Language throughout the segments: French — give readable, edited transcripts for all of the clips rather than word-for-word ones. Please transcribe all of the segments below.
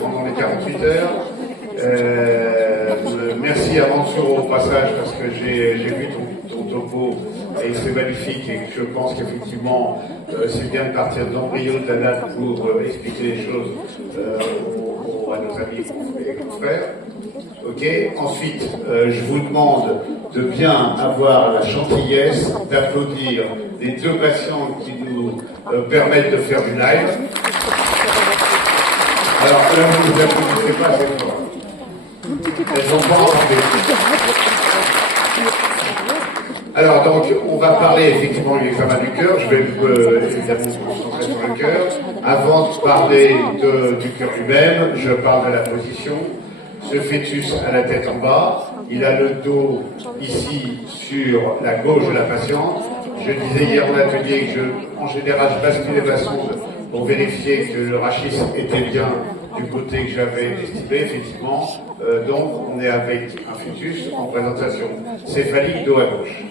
pendant les 48 heures. Merci à Mansour au passage parce que j'ai vu ton topo et c'est magnifique et je pense qu'effectivement c'est bien de partir de l'embryo de la date pour expliquer les choses à nos amis et confrères. Ok. Ensuite, je vous demande de bien avoir la gentillesse d'applaudir les deux patients qui nous permettent de faire du live. Alors là, vous ne vous applaudissez pas cette fois. Elles ont pas entendu. Alors donc, on va parler effectivement de l'examen du cœur. Je vais évidemment me concentrer sur le cœur. Avant de parler du cœur lui-même, je parle de la position. Ce fœtus a la tête en bas, il a le dos ici sur la gauche de la patiente. Je disais hier en atelier que en général, je bascule la sonde pour vérifier que le rachis était bien du côté que j'avais estimé, effectivement. Donc, on est avec un fœtus en présentation céphalique, dos à gauche.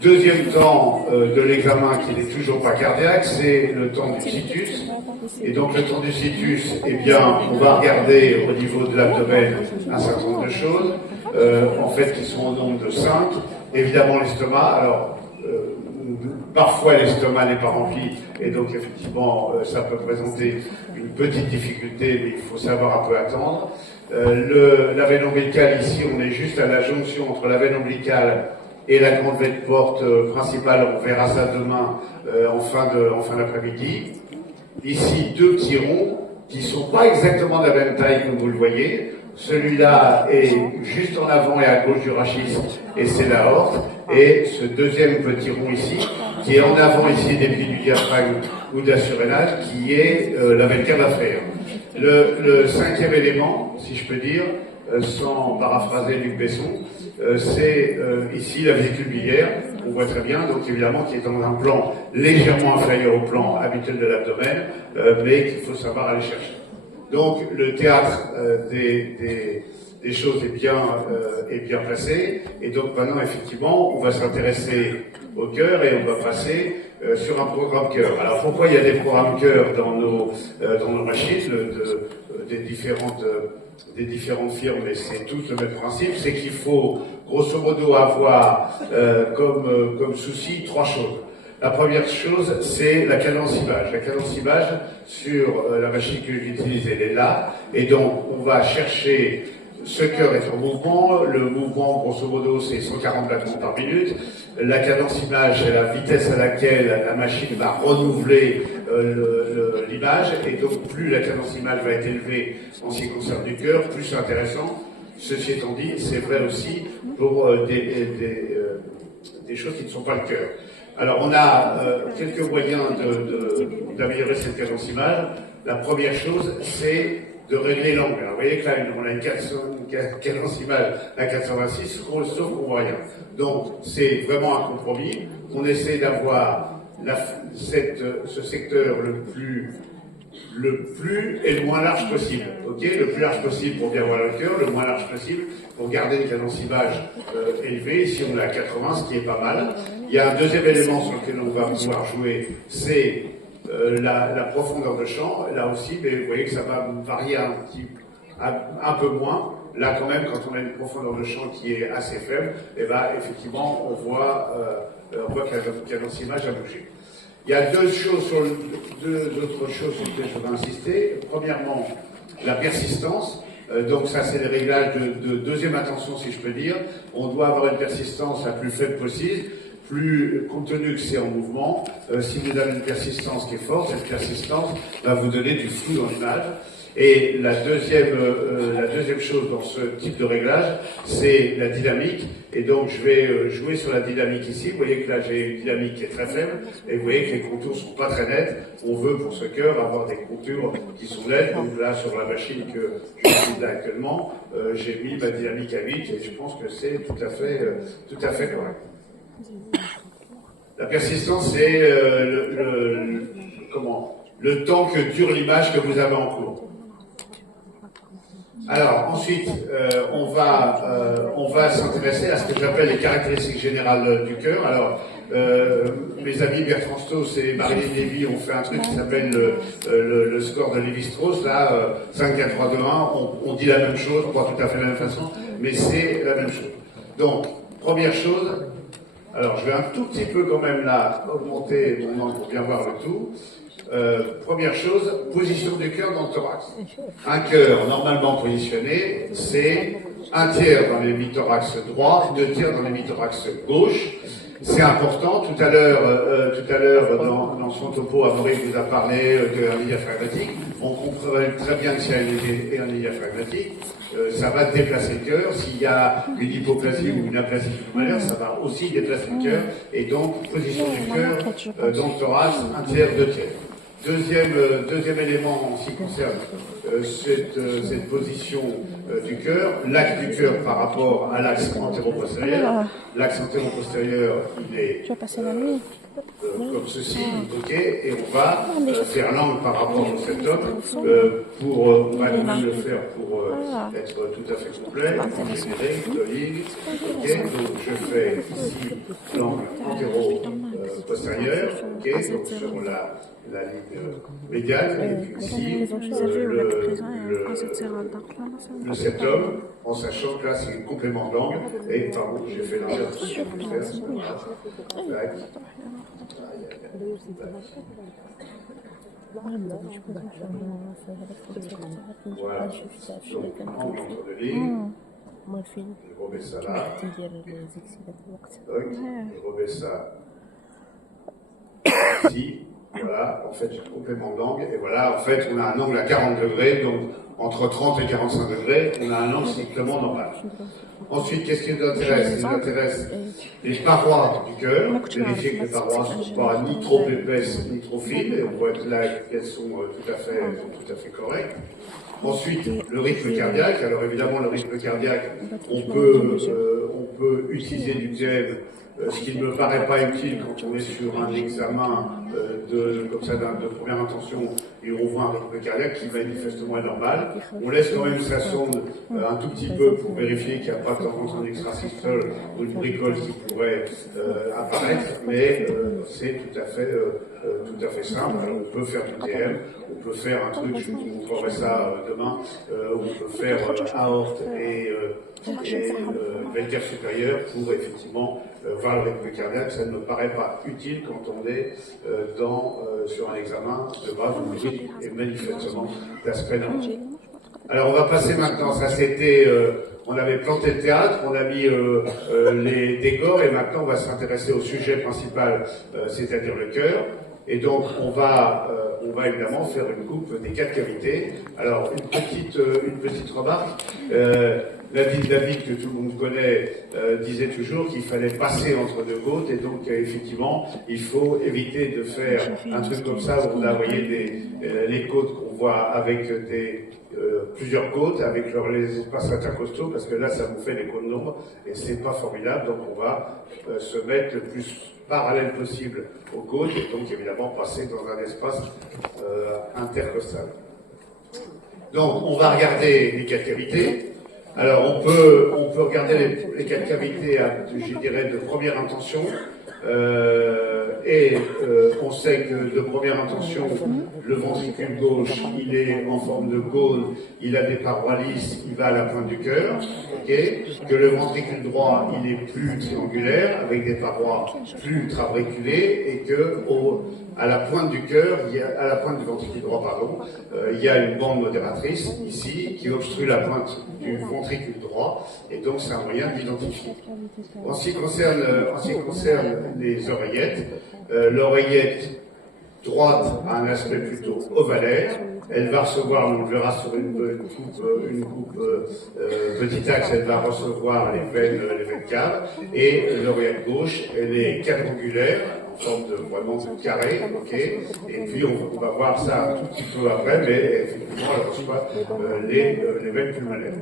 Deuxième temps de l'examen qui n'est toujours pas cardiaque, c'est le temps du situs. Et donc le temps du situs, eh bien, on va regarder au niveau de l'abdomen un certain nombre de choses, en fait, qui sont au nombre de 5. Évidemment, l'estomac. Alors, parfois l'estomac n'est pas rempli, et donc effectivement, ça peut présenter une petite difficulté, mais il faut savoir un peu attendre. La veine ombilicale, ici, on est juste à la jonction entre la veine ombilicale et la grande veine porte principale. On verra ça demain en fin d'après-midi. Ici, deux petits ronds qui ne sont pas exactement de la même taille comme vous le voyez. Celui-là est juste en avant et à gauche du rachis, et c'est l'aorte. Et ce deuxième petit rond ici, qui est en avant ici des plis du diaphragme ou de la surrénale, qui est la veine cave inférieure. Le cinquième élément, si je peux dire, sans paraphraser Luc Besson, c'est ici la vésicule biliaire, on voit très bien, donc évidemment qui est dans un plan légèrement inférieur au plan habituel de l'abdomen, mais qu'il faut savoir aller chercher. Donc le théâtre des choses est bien placé, et donc maintenant effectivement on va s'intéresser au cœur et on va passer sur un programme cœur. Alors pourquoi il y a des programmes cœur dans nos rachis des différentes firmes, et c'est tout le même principe, c'est qu'il faut grosso modo avoir comme souci trois choses. La première chose, c'est la cadence image. La cadence image sur la machine que j'utilise, elle est là, et donc on va chercher. Ce cœur est en mouvement, le mouvement grosso modo c'est 140 battements par minute. La cadence image c'est la vitesse à laquelle la machine va renouveler l'image, et donc plus la cadence image va être élevée en ce qui concerne du cœur, plus c'est intéressant. Ceci étant dit, c'est vrai aussi pour des choses qui ne sont pas le cœur. Alors on a quelques moyens d'améliorer cette cadence image. La première chose, c'est de régler l'angle. Alors, vous voyez que là, on a une cadence image à 426, sauf qu'on voit rien. Donc, c'est vraiment un compromis. On essaie d'avoir ce secteur le plus et le moins large possible. Ok, le plus large possible pour bien voir le cœur, le moins large possible pour garder une cadence image élevée. Ici, on est à 80, ce qui est pas mal. Il y a un deuxième élément sur lequel on va pouvoir jouer, c'est la profondeur de champ. Là aussi, mais vous voyez que ça va varier un peu moins. Là, quand même, quand on a une profondeur de champ qui est assez faible, et ben, effectivement, on voit que la cadence image a bougé. Il y a deux autres choses sur lesquelles je vais insister. Premièrement, la persistance. Donc ça, c'est les réglages de deuxième intention, si je peux dire. On doit avoir une persistance la plus faible possible, plus compte tenu que c'est en mouvement. Si vous avez une persistance qui est forte, cette persistance va vous donner du flou dans l'image. Et la deuxième chose dans ce type de réglage, c'est la dynamique. Et donc je vais jouer sur la dynamique ici. Vous voyez que là j'ai une dynamique qui est très faible, et vous voyez que les contours sont pas très nets. On veut pour ce cœur avoir des contours qui sont nets. Donc là sur la machine que j'utilise là actuellement, j'ai mis ma dynamique à 8, et je pense que c'est tout à fait correct. La persistance, c'est le temps que dure l'image que vous avez en cours. Alors ensuite, on va s'intéresser à ce que j'appelle les caractéristiques générales du cœur. Alors, mes amis Bertrand Stoss et Marilyn Lévy ont fait un truc qui s'appelle le score de Lévi-Strauss. Là, 5, 4, 3, 2, 1, on dit la même chose, on voit tout à fait de la même façon, mais c'est la même chose. Donc, première chose, alors je vais un tout petit peu quand même là augmenter mon angle pour bien voir le tout. Première chose, position du cœur dans le thorax. Un cœur normalement positionné, c'est un tiers dans l'hémithorax droit, 2 tiers dans l'hémithorax gauche. C'est important. Tout à l'heure, dans son topo, Amaury vous a parlé de hernie diaphragmatique. On comprend très bien que si il y a une hernie diaphragmatique, ça va déplacer le cœur. S'il y a une hypoplasie ou une aplasie pulmonaire, ça va aussi déplacer le cœur. Et donc, position du cœur dans le thorax, un tiers, 2 tiers. Deuxième élément en ce qui concerne cette position du cœur, l'axe du cœur par rapport à l'axe antéro-postérieur. L'axe antéro-postérieur, il est comme ceci, ok, et on va faire l'angle par rapport au septum on va le faire pour être tout à fait complet, générique, de ligne, ok, donc je fais ici l'angle antéro-postérieur, ok, donc sur la ligne médiane, et puis ici le septum, en sachant que là c'est un complément d'angle, et pardon, j'ai fait l'inverse, je vais faire. Voilà, donc angle entre deux lignes, je remets ça là, je remets ça ici, voilà, en fait j'ai un complément d'angle, et voilà, en fait on a un angle à 40 degrés, donc entre 30 et 45 degrés, on a un angle strictement normal. Ensuite, qu'est-ce qui nous intéresse? Il nous intéresse les parois du cœur, vérifier que les parois ne sont pas ni trop épaisses ni trop fines, et on voit là qu'elles sont tout à fait correctes. Ensuite, le rythme cardiaque. Alors évidemment, le rythme cardiaque, on peut utiliser du DEM, ce qui ne me paraît pas utile quand on est sur un examen comme ça de première intention et on voit un rythme cardiaque qui manifestement est normal. On laisse quand même sa sonde un tout petit peu pour vérifier qu'il n'y a pas de temps en extrasystole ou une bricole qui pourrait apparaître, mais c'est tout à fait simple. Alors on peut faire du TM, on peut faire un truc, je vous montrerai ça demain, où on peut faire aorte et velter supérieur pour effectivement voir le rythme cardiaque. Ça ne me paraît pas utile quand on est sur un examen de base ou et manifestement d'aspect normal. Alors on va passer maintenant, ça c'était, on avait planté le théâtre, on a mis les décors et maintenant on va s'intéresser au sujet principal, c'est-à-dire le cœur. Et donc on va évidemment faire une coupe des 4 cavités. Alors une petite remarque. David, que tout le monde connaît, disait toujours qu'il fallait passer entre 2 côtes, et donc effectivement, il faut éviter de faire un truc comme ça où on a, voyez, les côtes qu'on voit avec plusieurs côtes, avec les espaces intercostaux, parce que là, ça vous fait des côtes d'ombre, et c'est pas formidable, donc on va se mettre le plus parallèle possible aux côtes, et donc évidemment passer dans un espace intercostal. Donc, on va regarder les 4 cavités. Alors, on peut regarder les 4 cavités, je dirais, de première intention. On sait que de première intention, le ventricule gauche, il est en forme de cône, il a des parois lisses, il va à la pointe du cœur, okay, que le ventricule droit, il est plus triangulaire, avec des parois plus trabriculées, et que à la pointe du cœur, à la pointe du ventricule droit, pardon, il y a une bande modératrice, ici, qui obstrue la pointe du ventricule droit, et donc c'est un moyen d'identifier. En ce qui concerne les oreillettes, l'oreillette droite a un aspect plutôt ovalaire. Elle va recevoir, on le verra sur une coupe petit axe, elle va recevoir les veines caves, et l'oreillette gauche, elle est quadrangulaire, en forme vraiment de carré, ok. Et puis on va voir ça un tout petit peu après, mais effectivement, elle reçoit les veines pulmonaires.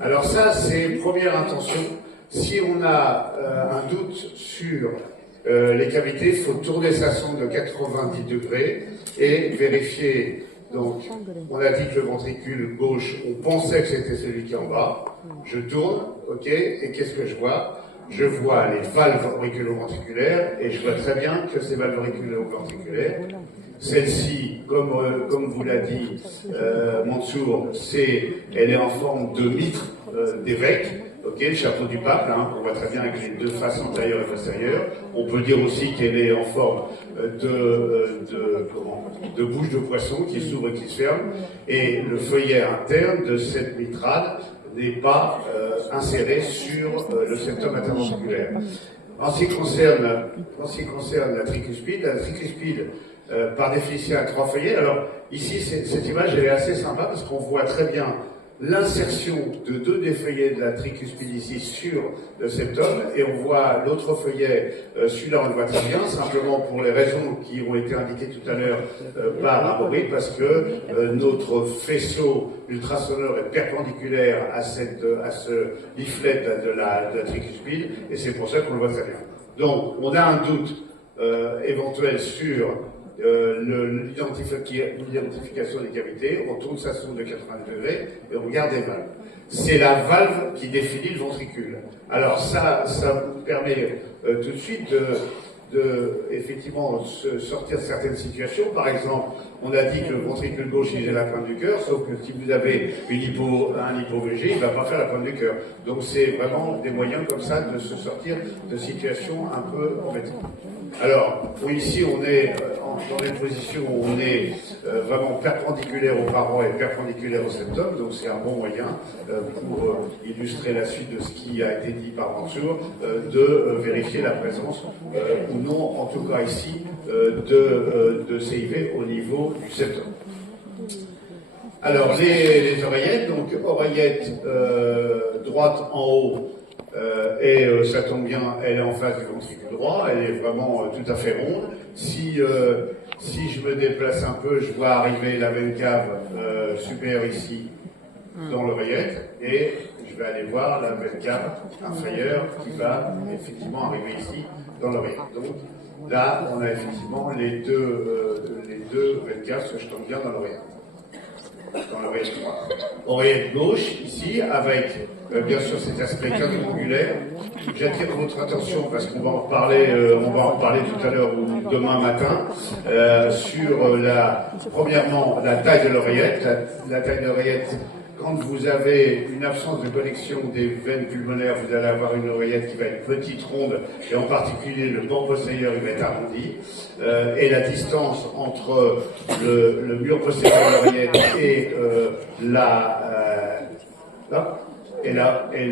Alors ça, c'est une première intention. Si on a un doute sur les cavités, il faut tourner sa sonde de 90 degrés et vérifier Donc, on a dit que le ventricule gauche, on pensait que c'était celui qui est en bas. Je tourne, ok, et qu'est-ce que je vois? Je vois les valves auriculo-ventriculaires, et je vois très bien que ces valves auriculo-ventriculaires, celle-ci, comme vous l'a dit Mansour, elle est en forme de mitre d'évêque, ok, le chapeau du pape, hein, on voit très bien avec les deux faces antérieures et postérieures. On peut dire aussi qu'elle est en forme de bouche de poisson qui s'ouvre et qui se ferme, et le feuillet interne de cette mitrale n'est pas inséré sur le septum interventriculaire. En ce qui concerne la tricuspide, par définition a 3 feuillets. Alors ici, cette image elle est assez sympa parce qu'on voit très bien l'insertion de 2 des feuillets de la tricuspide ici sur le septum, et on voit l'autre feuillet, celui-là on le voit très bien, simplement pour les raisons qui ont été indiquées tout à l'heure par Amaury, parce que notre faisceau ultrasonore est perpendiculaire à ce leaflet de la tricuspide, et c'est pour ça qu'on le voit très bien. Donc on a un doute éventuel sur l'identification des cavités, on tourne sa sonde de 80 degrés et on regarde les valves. C'est la valve qui définit le ventricule. Alors ça vous permet tout de suite effectivement sortir de certaines situations. Par exemple, on a dit que le ventricule gauche il est la pointe du cœur, sauf que si vous avez un hypo-VG, il ne va pas faire la pointe du cœur. Donc c'est vraiment des moyens comme ça de se sortir de situations un peu embêtantes. Alors, ici on est dans une position où on est vraiment perpendiculaire aux parents et perpendiculaire au septum, donc c'est un bon moyen pour illustrer la suite de ce qui a été dit par Mansour, de vérifier la présence ou non, en tout cas ici, de CIV au niveau du septum. Alors, les oreillettes, donc oreillette droite en haut, et ça tombe bien, elle est en face du ventricule droit, elle est vraiment tout à fait ronde. Si je me déplace un peu, je vois arriver la veine cave supérieure ici dans l'oreillette, et je vais aller voir la veine cave inférieure qui va effectivement arriver ici dans l'oreillette. Donc là, on a effectivement les deux veines caves que je tombe bien dans l'oreillette. Dans l'oreillette droite. Oreillette gauche, ici, avec bien sûr cet aspect quadrangulaire. J'attire votre attention parce qu'on va en reparler, tout à l'heure ou demain matin, sur premièrement la taille de l'oreillette. La taille de l'oreillette, quand vous avez une absence de connexion des veines pulmonaires, vous allez avoir une oreillette qui va être petite, ronde, et en particulier le bord postérieur il va être arrondi. Et la distance entre le mur postérieur de l'oreillette et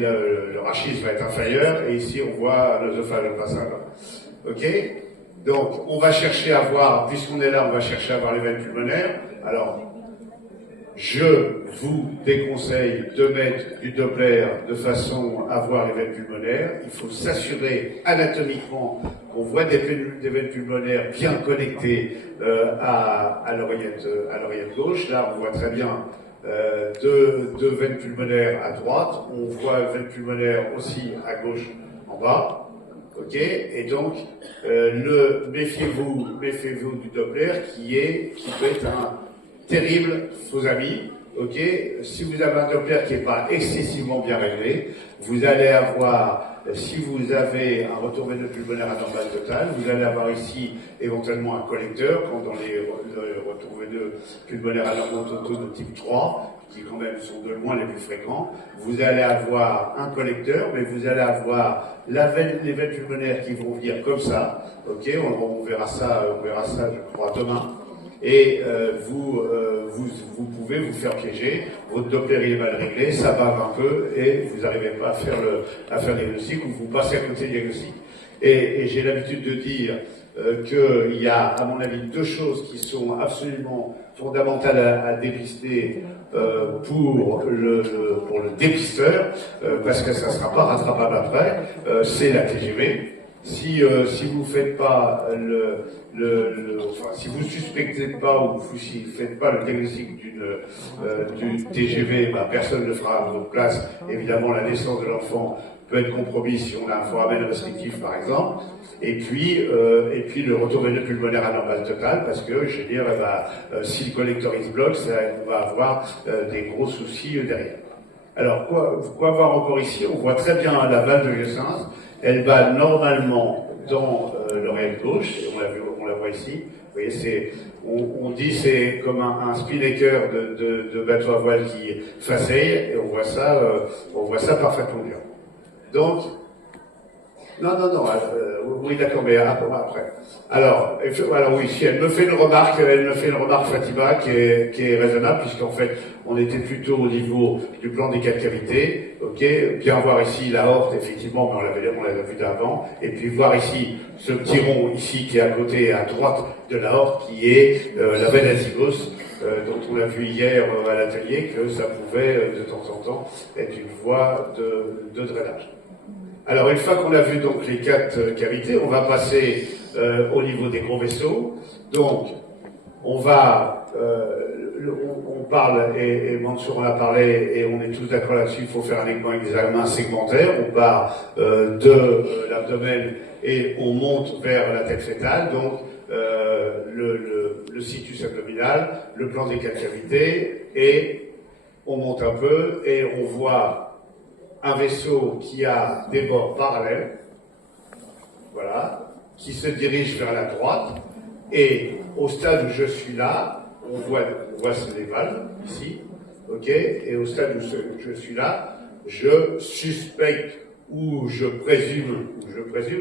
le rachis va être inférieur, et ici on voit l'œsophage basal. Ok? Donc on va chercher à voir, puisqu'on est là, on va chercher à voir les veines pulmonaires. Alors, je vous déconseille de mettre du Doppler de façon à voir les veines pulmonaires. Il faut s'assurer anatomiquement qu'on voit des veines pulmonaires bien connectées à l'oreillette gauche. Là, on voit très bien deux veines pulmonaires à droite. On voit une veine pulmonaire aussi à gauche en bas. Ok, et donc méfiez-vous du Doppler qui peut être un terrible faux ami. Ok, si vous avez un Doppler qui n'est pas excessivement bien réglé, vous allez avoir, si vous avez un retour veineux pulmonaire anormal total, vous allez avoir ici éventuellement un collecteur, quand dans les retours veineux pulmonaires anormaux totaux de type 3, qui quand même sont de loin les plus fréquents, vous allez avoir un collecteur, mais vous allez avoir les veines pulmonaires qui vont venir comme ça. Ok, on verra ça, je crois, demain. Et vous pouvez vous faire piéger, votre Doppler il est mal réglé, ça bave un peu, et vous n'arrivez pas à faire le diagnostic, ou vous passez à côté du diagnostic. Et j'ai l'habitude de dire qu'il y a, à mon avis, deux choses qui sont absolument fondamentales à dépister pour le dépisteur, parce que ça ne sera pas rattrapable après, c'est la TGV. Si vous faites pas si vous suspectez pas ou si vous faites pas le diagnostic du TGV, personne ne le fera à votre place. Évidemment, la naissance de l'enfant peut être compromis si on a un foramen restrictif par exemple, et puis le retour veineux pulmonaire anormal total, parce que, je veux dire, si le collectoris bloque, on va avoir des gros soucis derrière. Alors, quoi voir encore ici? On voit très bien la valve de Vieux-Sens, elle va normalement dans l'oreille gauche, on la voit ici. Vous voyez, on dit c'est comme un spinnaker de bateau à voile qui faceille, et on voit ça parfaitement bien. Donc, non, oui d'accord, mais après. Alors oui, si elle me fait une remarque, Fatima, qui est raisonnable, puisqu'en fait, on était plutôt au niveau du plan des 4 cavités, ok, bien voir ici l'aorte, effectivement, mais on l'avait vu d'avant, et puis voir ici ce petit rond ici qui est à côté, à droite de l'aorte, qui est la veine azygos, dont on a vu hier à l'atelier, que ça pouvait de temps en temps être une voie de drainage. Alors, une fois qu'on a vu donc les 4 cavités, on va passer au niveau des gros vaisseaux. Donc, on parle, et Mansour en a parlé, et on est tous d'accord là-dessus, il faut faire un examen segmentaire. On part de l'abdomen et on monte vers la tête fœtale, donc le situs abdominal, le plan des 4 cavités, et on monte un peu, et on voit un vaisseau qui a des bords parallèles, voilà, qui se dirige vers la droite, et au stade où je suis là, on voit les valves, ici, ok, et au stade où je suis là, je suspecte, ou je présume,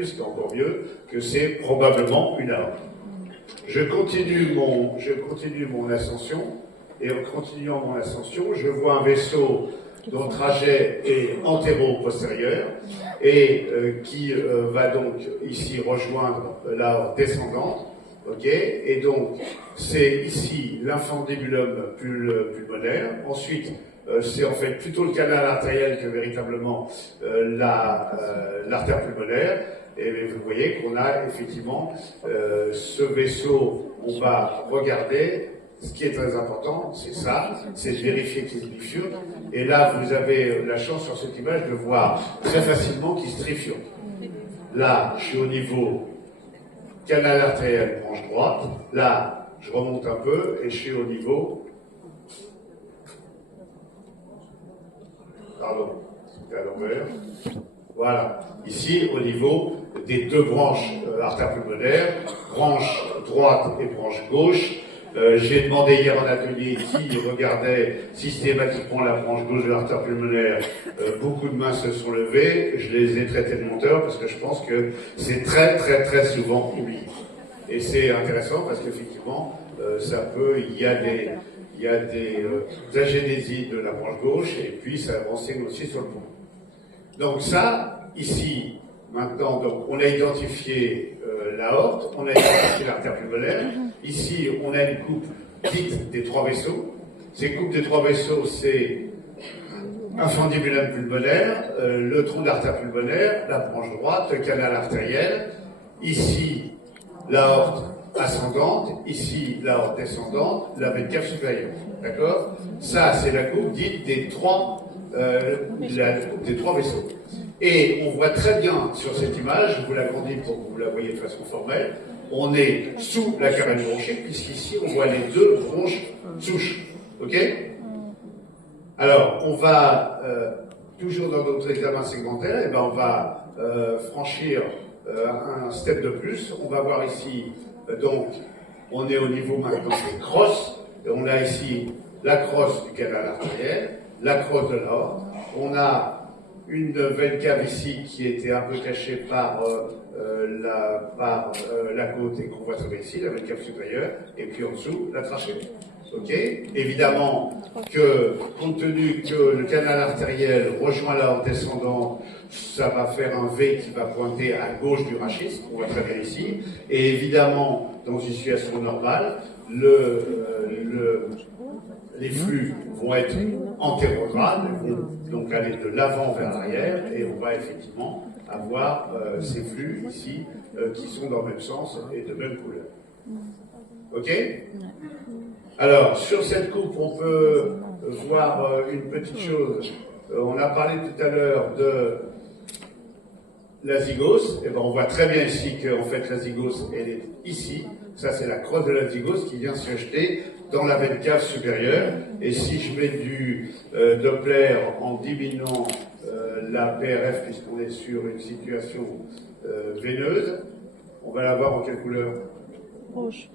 c'est encore mieux, que c'est probablement une aorte. Je continue mon ascension, et en continuant mon ascension, je vois un vaisseau dont le trajet est antéro-postérieur et qui va donc ici rejoindre l'aorte descendante, ok, et donc c'est ici l'infundibulum pulmonaire. Ensuite, c'est en fait plutôt le canal artériel que véritablement l'artère pulmonaire. Et vous voyez qu'on a effectivement ce vaisseau, on va regarder. Ce qui est très important, c'est ça, c'est de vérifier qu'il se bifurque. Et là, vous avez la chance sur cette image de voir très facilement qu'il se trifurque. Là, je suis au niveau canal artériel branche droite. Là, je remonte un peu et je suis au niveau... Pardon, c'était à l'envers. Voilà, ici, au niveau des 2 branches artères pulmonaires, branche droite et branche gauche. J'ai demandé hier en atelier qui regardait systématiquement la branche gauche de l'artère pulmonaire. Beaucoup de mains se sont levées. Je les ai traités de menteurs parce que je pense que c'est très très très souvent oublié. Et c'est intéressant parce qu'effectivement, il y a des agénésies de la branche gauche et puis ça renseigne aussi sur le poumon. Donc ça, ici, maintenant, donc, on a identifié l'aorte, on a identifié l'artère pulmonaire. Ici, on a une coupe dite des 3 vaisseaux. Ces coupes des 3 vaisseaux, c'est infundibulum pulmonaire, le tronc d'artère pulmonaire, la branche droite, le canal artériel. Ici, l'aorte ascendante, ici, l'aorte descendante, la veine cave supérieure. D'accord? Ça, c'est la coupe dite des 3 vaisseaux. Et on voit très bien sur cette image, je vous l'agrandis pour que vous la voyez de façon formelle, on est sous la carène bronchée, puisqu'ici on voit les 2 bronches souches. Ok? Alors, on va, toujours dans notre examen segmentaire, et ben on va franchir un step de plus. On va voir ici, donc, on est au niveau maintenant des crosses, et on a ici la crosse du canal artériel, la crosse de l'aorte, on a une veine cave ici qui était un peu cachée par la côte et qu'on voit très bien ici, la veine cave supérieure, et puis en dessous, la trachée. Ok? Évidemment que, compte tenu que le canal artériel rejoint l'aorte descendante, ça va faire un V qui va pointer à gauche du rachis, on voit très bien ici, et évidemment, dans une situation normale, les flux vont être antérogrades, vont donc aller de l'avant vers l'arrière, et on va effectivement avoir ces flux ici qui sont dans le même sens et de même couleur. Ok? Alors, sur cette coupe, on peut voir une petite chose. On a parlé tout à l'heure zygose, et ben on voit très bien ici qu'en fait la zygose elle est ici. Ça c'est la crosse de la zygose qui vient se jeter dans la veine cave supérieure. Et si je mets du Doppler en diminuant la PRF puisqu'on est sur une situation veineuse, on va l'avoir en quelle couleur? Rouge.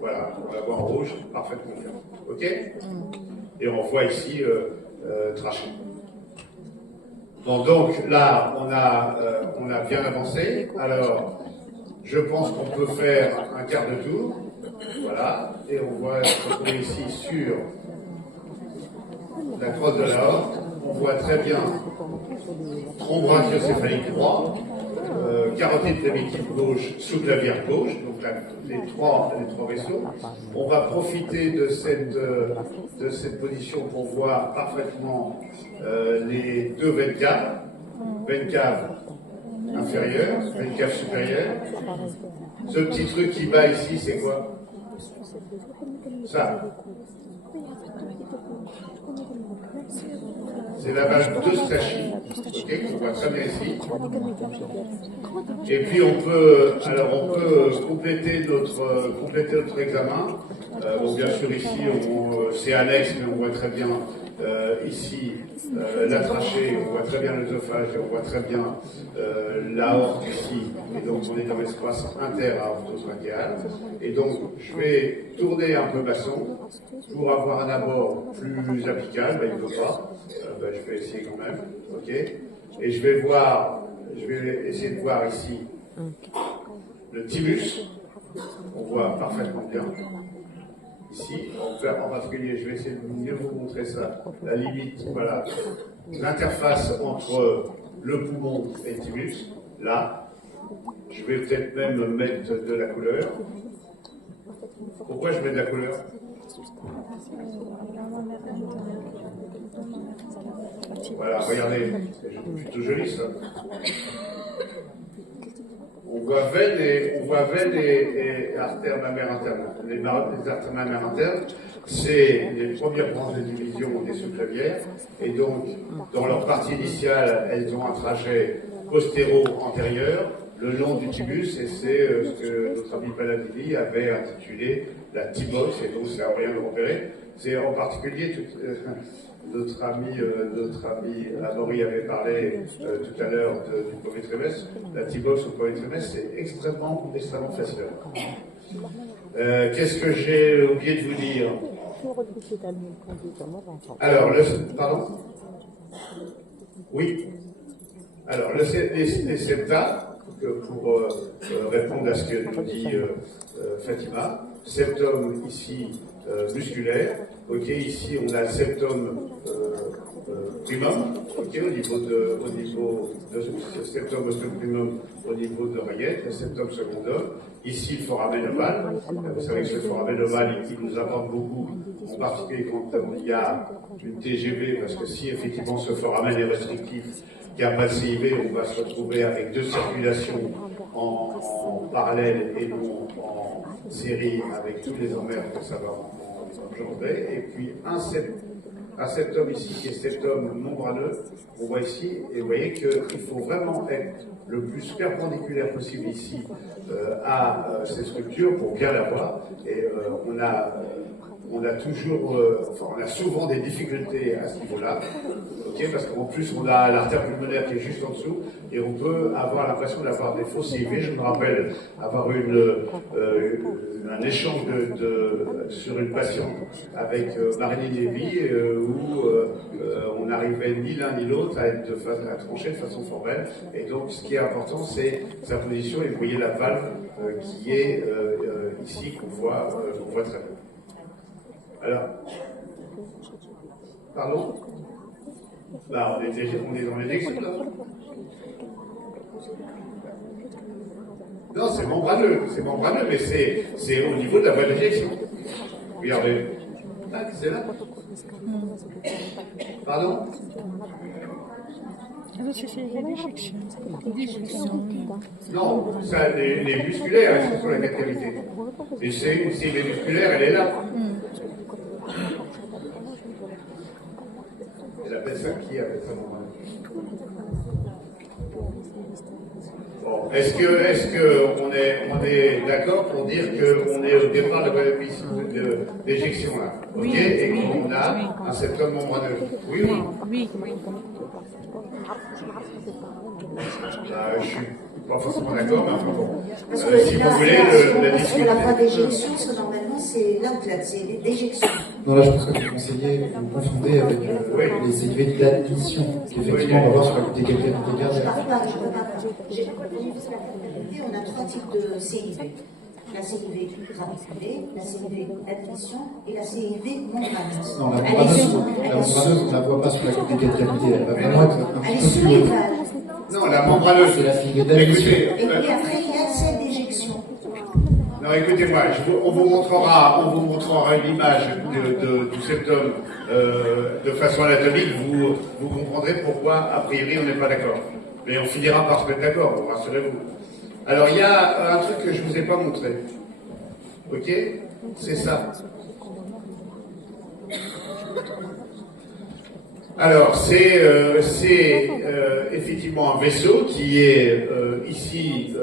Voilà, on va l'avoir en rouge, parfaitement bien. Ok? Et on voit ici traché. Bon, donc là, on a bien avancé. Alors, je pense qu'on peut faire un quart de tour. Voilà. Et on va se retrouver ici sur la crosse de la horte. On voit très bien tronc brachiocéphalique droit, carotide primitive gauche, sous-clavière gauche, donc là, les trois vaisseaux. On va profiter de cette position pour voir parfaitement les deux veines caves inférieure, veine cave supérieure. Ce petit truc qui bat ici, c'est quoi? Ça. C'est la valve d'Eustachi, qu'on voit très bien ici. Et puis on peut compléter notre examen. Bon, bien sûr ici c'est annexe, mais on voit très bien ici la trachée, on voit très bien l'œsophage, on voit très bien l'aorte ici. Et donc on est dans l'espace inter-aortotrachéal. Et donc je vais tourner un peu ma sonde pour avoir un abord plus apical. Ben, il ne veut pas. Je vais essayer quand même. Ok. Et je vais essayer de voir ici le thymus. On voit parfaitement bien. Ici, en particulier, je vais essayer de mieux vous montrer ça. La limite, voilà, l'interface entre le poumon et le thymus. Là, je vais peut-être même mettre de la couleur. Pourquoi je mets de la couleur? Voilà, regardez, c'est plutôt joli ça. On voit veine et artère mammaire interne. Les artères mammaires internes, c'est les premières branches de division des sous-clavières. Et donc, dans leur partie initiale, elles ont un trajet postéro-antérieur le long du tibus, et c'est ce que notre ami Paladini avait intitulé la T-box, et donc c'est à rien de repérer. C'est en particulier notre ami Amaury avait parlé tout à l'heure du premier trimestre. La T-box au premier trimestre, c'est extrêmement facile. Qu'est-ce que j'ai oublié de vous dire? Alors, pardon? Oui. Alors, les septa, pour répondre à ce que nous dit Fatima, septum ici musculaire, ok, ici on a le septum primum, ok, au niveau de septum primum au niveau de l'oreillette, le septum secundum, ici le foramen ovale. Vous savez que ce foramen ovale qui nous apporte beaucoup, en particulier quand il y a une TGV, parce que si effectivement ce foramen est restrictif, qu'il n'y a pas de CIV, on va se retrouver avec deux circulations en parallèle et non en série avec tous les emmerdes que ça va engendrer. Et puis un septum ici qui est septum membraneux, on voit ici, et vous voyez qu'il faut vraiment être le plus perpendiculaire possible ici à ces structures pour bien la voir. Et on a souvent des difficultés à ce niveau-là, okay, parce qu'en plus on a l'artère pulmonaire qui est juste en dessous, et on peut avoir l'impression d'avoir des faux CIV. Je me rappelle avoir eu un échange sur une patiente avec Marilyn Lévy, où on n'arrivait ni l'un ni l'autre à trancher de façon formelle. Et donc ce qui est important, c'est sa position, et vous voyez la valve qui est ici, qu'on voit très bien. Alors, pardon? Bah, on est dans l'éjection, là. Non, c'est membraneux, mais c'est au niveau de la voie d'éjection. Regardez. Ah, c'est là. Pardon? Non, ça, les musculaires, elles sont sur la cavité. Et c'est les musculaires, elle est là. Elle appelle ça qui appelle ça membraneux? Bon, est-ce que on est d'accord pour dire qu'on est au départ de la d'éjection là, ok, et qu'on a un septum membraneux? Oui, oui. Je suis pas forcément d'accord, mais enfin bon. Parce que Si vous voulez, la discussion. La voie d'éjection, normalement, c'est l'outlet, c'est l'éjection. Non, là, je pense que le conseiller vous confondez avec les séries d'admission qu'effectivement on va voir sur la coupe des calcaires Je ne parle pas. On a 3 types de CIV. La CIV gravitée, la CIV d'admission et la CIV membraneuse. Non, la membraneuse, on ne la voit pas sur la coupe des calcaires. Elle va vraiment être un Elle est petit peu plus haut. Non, la membraneuse. C'est la CIV d'admission. Et puis après, il y a celle d'éjection. Non, écoutez-moi, on vous montrera une image du septum de façon anatomique. Vous comprendrez pourquoi, a priori, on n'est pas d'accord. Mais on finira par se mettre d'accord, rassurez-vous. Alors, il y a un truc que je ne vous ai pas montré. Ok? C'est ça. Alors, c'est effectivement un vaisseau qui est ici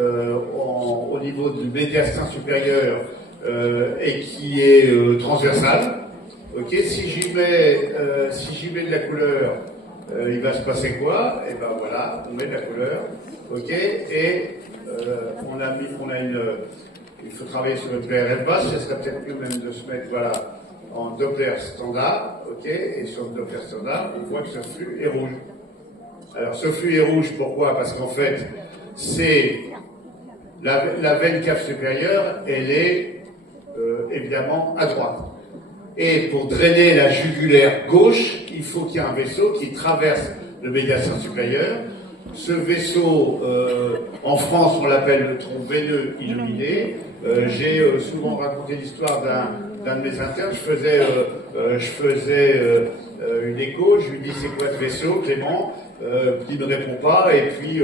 au niveau du médiastin supérieur et qui est transversal. Ok, si j'y mets de la couleur, il va se passer quoi? Et ben voilà, on met de la couleur. Ok, et il faut travailler sur notre PRF basse. Ce serait peut-être mieux même de se mettre voilà en Doppler standard, ok, et sur le Doppler standard, on voit que ce flux est rouge. Alors ce flux est rouge, pourquoi? Parce qu'en fait, c'est la veine cave supérieure, elle est évidemment à droite. Et pour drainer la jugulaire gauche, il faut qu'il y ait un vaisseau qui traverse le médiastin supérieur. Ce vaisseau, en France, on l'appelle le tronc veineux illuminé. J'ai souvent raconté l'histoire d'un de mes internes. Je faisais une écho. Je lui dis c'est quoi ce vaisseau, Clément? Il ne me répond pas. Et puis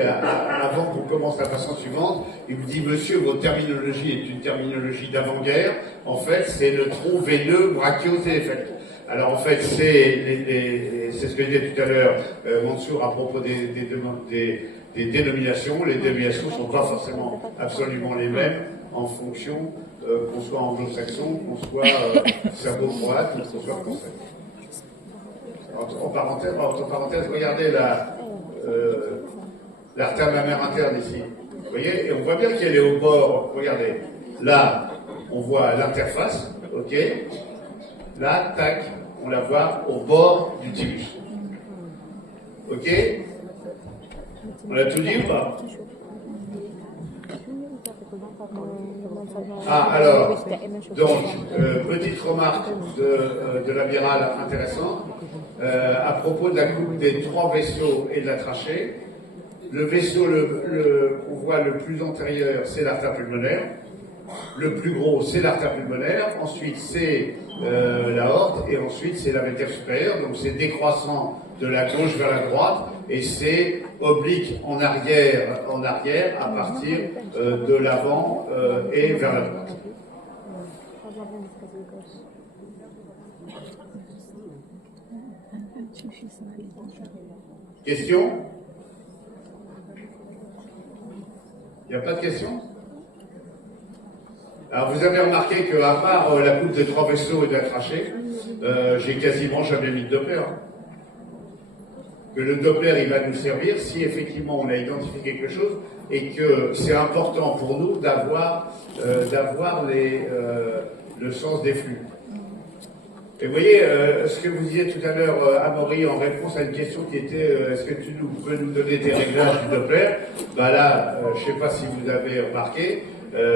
avant qu'on commence la façon suivante, il me dit monsieur, votre terminologie est une terminologie d'avant-guerre. En fait, c'est le tronc veineux brachiocéphalique. Alors en fait, c'est ce que je disais tout à l'heure, Mansour, à propos des dénominations. Les dénominations ne sont pas forcément absolument les mêmes en fonction qu'on soit anglo-saxon, qu'on soit serbo-croate ou qu'on soit français. Entre parenthèses, regardez l'artère mammaire interne ici. Vous voyez, et on voit bien qu'elle est au bord. Regardez, là, on voit l'interface, ok. Là, tac, on la voit au bord du tibus. Ok? On a tout dit ou pas? Ah, alors, donc, petite remarque de l'amiral intéressante. À propos de la coupe des 3 vaisseaux et de la trachée, le vaisseau qu'on voit le plus antérieur, c'est l'artère pulmonaire. Le plus gros, c'est l'artère pulmonaire. Ensuite, c'est l'aorte. Et ensuite, c'est la veine cave supérieure. Donc, c'est décroissant de la gauche vers la droite. Et c'est oblique en arrière à partir de l'avant et vers la droite. Question? Il n'y a pas de question? Alors vous avez remarqué qu'à part la coupe des 3 vaisseaux et de la trachée, j'ai quasiment jamais mis de Doppler. Que le Doppler, il va nous servir si effectivement on a identifié quelque chose et que c'est important pour nous d'avoir le sens des flux. Et vous voyez, ce que vous disiez tout à l'heure, Amaury, en réponse à une question qui était est-ce que tu peux nous donner tes réglages du Doppler? Bah là, je ne sais pas si vous avez remarqué,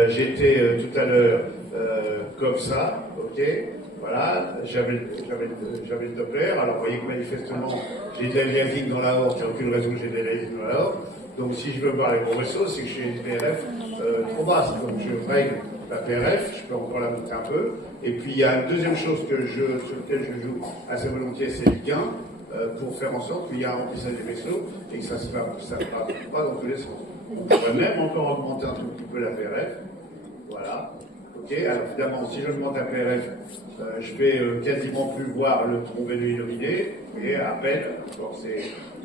j'étais tout à l'heure comme ça, ok? Voilà, j'avais le Doppler. Alors vous voyez que manifestement, j'ai de l'aliasing dans la horte, il n'y a aucune raison que j'ai de l'aliasing dans la horte. Donc si je veux voir les gros vaisseaux, c'est que j'ai une PRF trop basse. Donc je règle la PRF, je peux encore la monter un peu. Et puis il y a une deuxième chose sur laquelle je joue assez volontiers, c'est le gain, pour faire en sorte qu'il y ait un remplissage des vaisseaux et que ça ne parte pas dans tous les sens. On pourrait même encore augmenter un tout petit peu la PRF. Voilà. Ok, alors évidemment, si je monte un PRF, je vais quasiment plus voir le tronc veineux illuminé, et à peine, bon,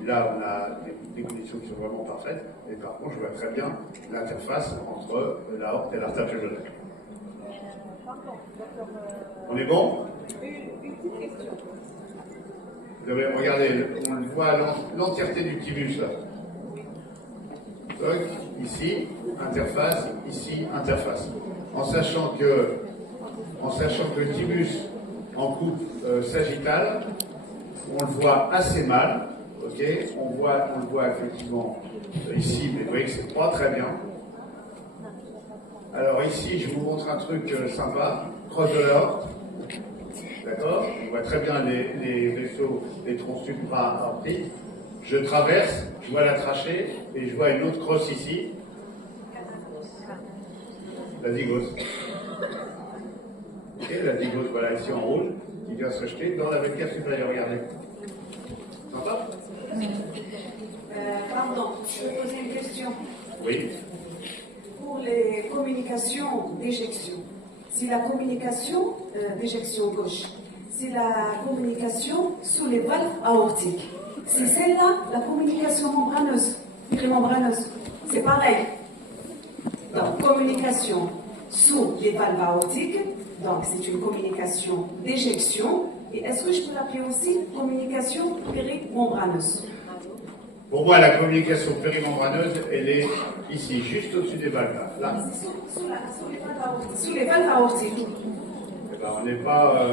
là on a des conditions qui sont vraiment parfaites, et par contre je vois très bien l'interface entre l'aorte et l'artère pulmonaire. On est bon? Une petite question. Regardez, on le voit l'entièreté du tibus là. Donc, ici, interface, ici, interface. En sachant que le tibus en coupe sagittale, on le voit assez mal, ok? On le voit effectivement ici, mais vous voyez que c'est pas très bien. Alors ici, je vous montre un truc sympa, croche de l'aorte. D'accord? On voit très bien les vaisseaux, les troncs supra-aortiques. Je traverse, je vois la trachée, et je vois une autre crosse ici. La digose. Ok, la digose, voilà, ici en rouge, qui vient se jeter dans la veine cave supérieure. Regardez. Sympa? Pardon, je vais poser une question. Oui. Pour les communications d'éjection, c'est la communication d'éjection gauche, c'est la communication sous les valves aortiques. C'est celle-là, la communication membraneuse, périmembraneuse. C'est pareil. Donc, communication sous les valves aortiques, donc c'est une communication d'éjection. Et est-ce que je peux l'appeler aussi communication périmembraneuse? Pour moi, la communication périmembraneuse, elle est ici, juste au-dessus des valves. Là. Sous les valves aortiques. Eh ben, on n'est pas.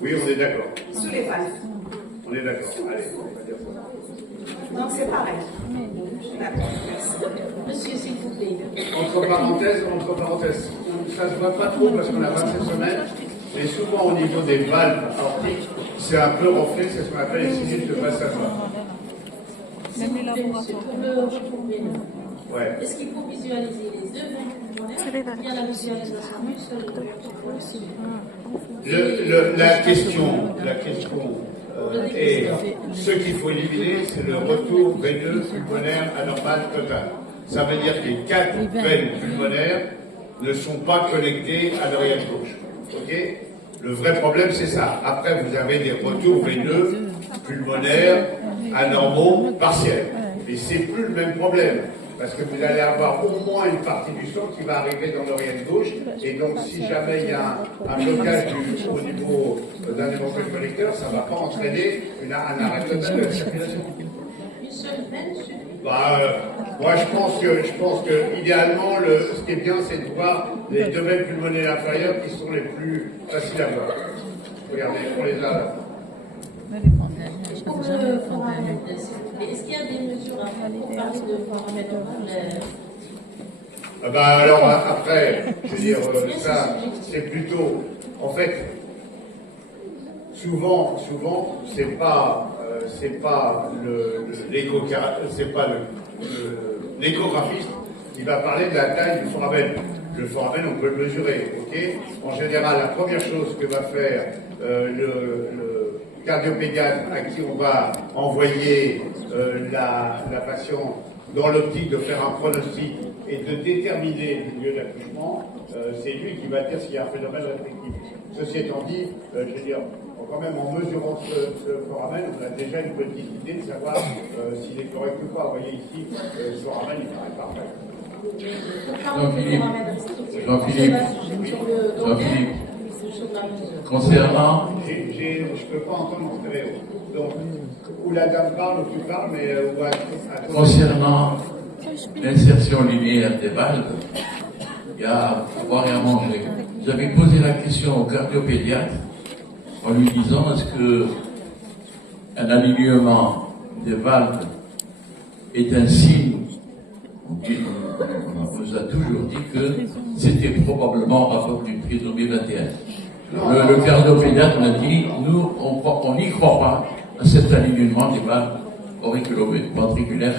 Oui, on est d'accord. Sous les valves. On est d'accord. Allez, on va dire ça. Donc c'est pareil. D'accord, merci. Monsieur, s'il vous plaît. Entre parenthèses, ça ne se voit pas trop parce qu'on a 27 semaines, mais souvent au niveau des valves aortiques, c'est un peu renflé, c'est ce qu'on appelle les sinus de passage. Même les laboratoires. Pour le retour veineux. Ouais. Est-ce qu'il faut visualiser les deux veines pulmonaires ou bien la visualisation d'une seule La question est ce qu'il faut éliminer, c'est le retour veineux pulmonaire anormal total. Ça veut dire que les 4 veines pulmonaires ne sont pas connectées à l'oreille gauche. Ok? Le vrai problème, c'est ça. Après, vous avez des retours veineux pulmonaires anormaux partiels. Et c'est plus le même problème. Parce que vous allez avoir au moins une partie du sang qui va arriver dans l'oreille gauche. Et donc, si jamais il y a un blocage au niveau d'un éventuel collecteur, ça ne va pas entraîner un arrêt total de la circulation. Une seule veine suffit. Moi, je pense que idéalement, ce qui est bien, c'est de voir les deux veines pulmonaires inférieures qui sont les plus faciles à voir. Regardez, on les a là. Pour le foramen, est-ce qu'il y a des mesures à faire pour parler de foramen oral? Alors après, je veux dire, ça, c'est plutôt, en fait, souvent, c'est pas l'échographiste qui va parler de la taille du foramen. Le foramen, on peut le mesurer, ok? En général, la première chose que va faire le cardiopédiatre à qui on va envoyer la patiente dans l'optique de faire un pronostic et de déterminer le lieu d'accouchement, c'est lui qui va dire s'il y a un phénomène réflectif. Ceci étant dit, je veux dire, quand même en mesurant ce foramen, on a déjà une petite idée de savoir s'il est correct ou pas. Vous voyez ici, ce foramen, il paraît parfait. Jean-Philippe, concernant... Je ne peux pas entendre mon stéréo. Donc, ou la dame parle, ou tu parles, mais... Concernant l'insertion linéaire des valves, il y a à boire et à manger. J'avais posé la question au cardiopédiatre en lui disant est-ce que un alignement des valves est un signe. On nous a toujours dit que c'était probablement en rapport d'une trisomie 21. Le cardiopédiatre m'a dit nous, on n'y croit pas à cet alignement des valves auriculo-ventriculaires.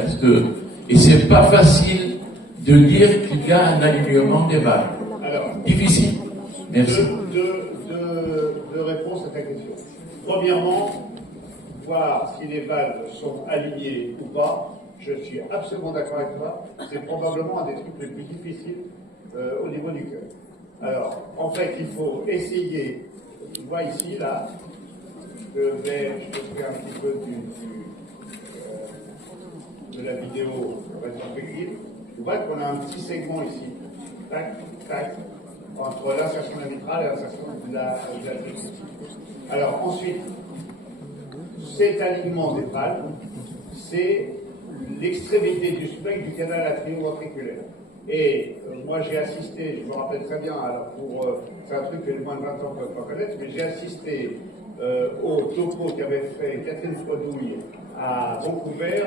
Et c'est pas facile de dire qu'il y a un alignement des valves. Alors, difficile. Merci. Deux réponses à ta question. Premièrement, voir si les valves sont alignées ou pas. Je suis absolument d'accord avec toi. C'est probablement un des trucs les plus difficiles au niveau du cœur. Alors, en fait, il faut essayer, tu vois ici, là, je te fais un petit peu de la vidéo rétrospective. Tu vois qu'on a un petit segment ici, tac, tac, entre l'insertion de la mitrale et l'insertion de la tricuspide. Alors, ensuite, cet alignement des valves, c'est l'extrémité du spectre du canal atrioventriculaire. Et moi j'ai assisté, je me rappelle très bien, alors c'est un truc que les moins de 20 ans ne peuvent pas connaître, mais j'ai assisté au topo qu'avait fait Catherine Fredouille à Vancouver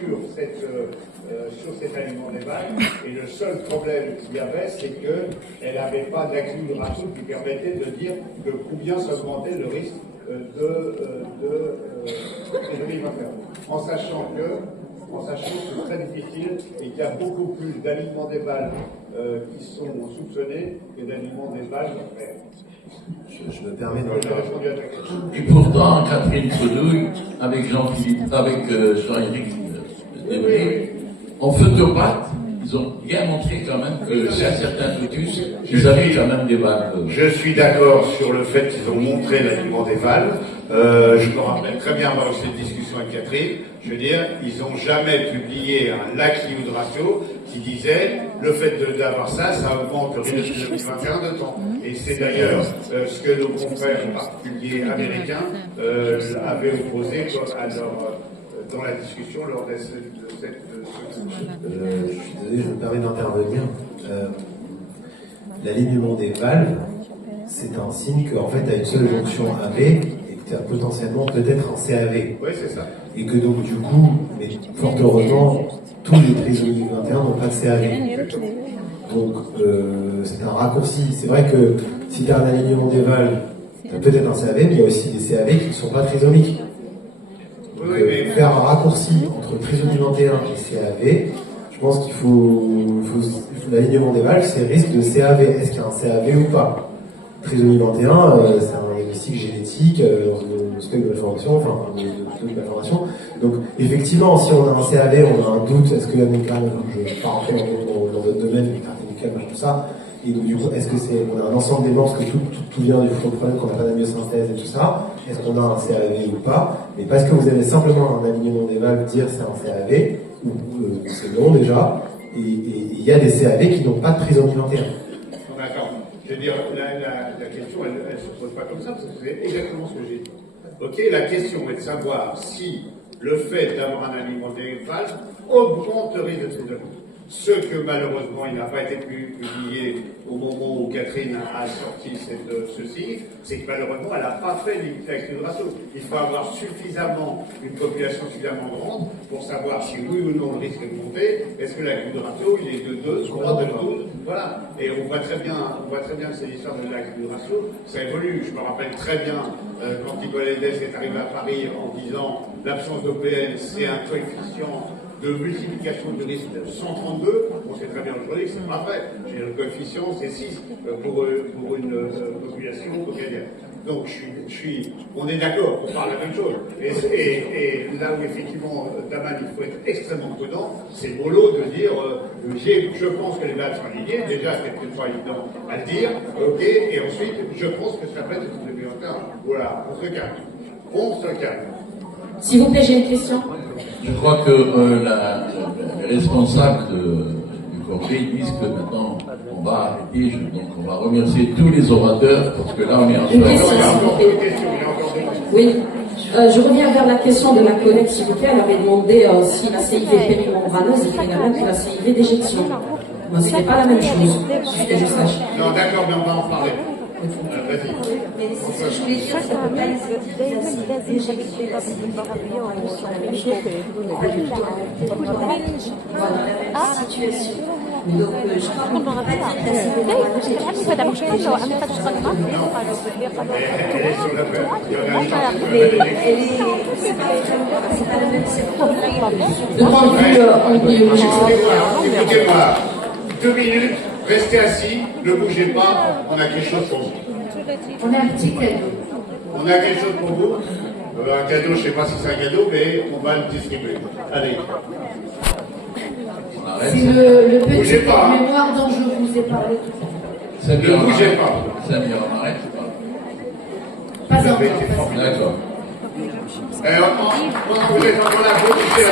sur cet alignement des valves. Et le seul problème qu'il y avait, c'est qu'elle n'avait pas d'accélération qui permettait de dire que combien s'augmentait le risque de 2021. En sachant que c'est très difficile et qu'il y a beaucoup plus d'alignements des valves qui sont soupçonnés que d'alignements des valves réels. Je me permets de... Et pourtant, Catherine Fredouille, avec Jean-Philippe, avec Jean-Éric Desbré, en photopathe, ils ont bien montré quand même que chez certains fœtus, ils avaient quand même des valves. Je suis d'accord sur le fait qu'ils ont montré l'alignement des valves. Je me rappelle très bien avoir eu cette discussion avec Catherine. Je veux dire, ils n'ont jamais publié un likelihood ratio qui disait le fait d'avoir ça augmente le risque de 2021 de temps. Et c'est d'ailleurs ce que nos confrères, en particulier américains, avaient opposé dans la discussion lors de cette je suis désolé, je me permets d'intervenir. L'alignement des valves, c'est un signe qu'en fait, tu as une seule jonction AV et que tu as potentiellement peut-être un CAV. Oui, c'est ça. Et que donc, du coup, mais fort heureusement, tous les prisonniers 21 n'ont pas de CAV. Donc, c'est un raccourci. C'est vrai que si tu as un alignement des valves, tu as peut-être un CAV, mais il y a aussi des CAV qui ne sont pas trisomiques. Oui, mais... Faire un raccourci entre trisomie 21 et CAV, je pense qu'il faut l'alignement des valves, c'est risque de CAV. Est-ce qu'il y a un CAV ou pas? Trisomie 21, c'est un diagnostic génétique, le spectre de malformation, enfin, de malformation. Donc, effectivement, si on a un CAV, on a un doute, est-ce que la nucléaire, je ne vais pas rentrer dans votre domaine, les cartes nucléaires, tout ça. Et donc, du coup, est-ce que on a un ensemble d'éléments, parce que tout vient du problème qu'on n'a pas d'amyosynthèse et tout ça. Est-ce qu'on a un CAV ou pas? Mais parce que vous avez simplement un alignement des valves, dire c'est un CAV, ou c'est non déjà, et il y a des CAV qui n'ont pas de trisomie 21. Non, mais attends, je veux dire, la question, elle ne se pose pas comme ça, parce que c'est exactement ce que j'ai dit. Ok, la question est de savoir si le fait d'avoir un alignement des valves augmente le risque de trisomie. Ce que malheureusement il n'a pas été publié au moment où Catherine a sorti ceci, c'est que malheureusement elle n'a pas fait l'accélération ratio. Il faut avoir une population suffisamment grande pour savoir si oui ou non le risque est monté. Est-ce que l'accélération ratio il est de 2, 3, de 12, voilà. Et on voit très bien que c'est l'histoire de l'accélération ratio, ça évolue. Je me rappelle très bien quand Hippolyte est arrivé à Paris en disant l'absence d'OPN c'est un coefficient de multiplication du risque de 132, on sait très bien aujourd'hui que c'est pas vrai. Le coefficient c'est 6 pour une population comédienne. Donc on est d'accord, on parle la même chose. Et là où effectivement, Daman, il faut être extrêmement prudent, c'est mollo de dire je pense que les valves sont alignées, déjà c'est peut-être pas évident à le dire, ok, et ensuite je pense que ça va être 2021. Voilà, on se calme. On se calme. S'il vous plaît, j'ai une question. Je crois que les responsables du Corvée disent que maintenant on va arrêter, donc on va remercier tous les orateurs parce que là on est en Une question, s'il vous plaît. Oui, je reviens vers la question de ma collègue, s'il vous plaît. Elle avait demandé si la CIV périmembraneuse était la même que la CIV d'éjection. Moi, ce n'est pas la même chose, juste que je sache. Non, d'accord, mais on va en parler. Vas-y. Mais ce que je voulais dire, c'est que la CIV d'éjection et la CIV périmembraneuse sont la même chose. Pas du tout la même situation. Donc, je crois qu'on ne peut pas dire que la CIV périmembraneuse est une c'est pas la même De point de vue embryologique. Écoutez-moi, 2 minutes, restez assis, ne bougez pas, on a quelque chose pour vous. On a un petit cadeau. On a quelque chose pour vous. Un cadeau, je ne sais pas si c'est un cadeau, mais on va le distribuer. Allez. On a arrête. C'est le Bougez petit pas. mémoire dont je vous ai parlé tout à l'heure. Samir, Ne on bougez arrête. pas. Samir, on arrête ou pas? Pas Vous avez encore. été formidable. D'accord. Vous êtes encore là, vous bougez,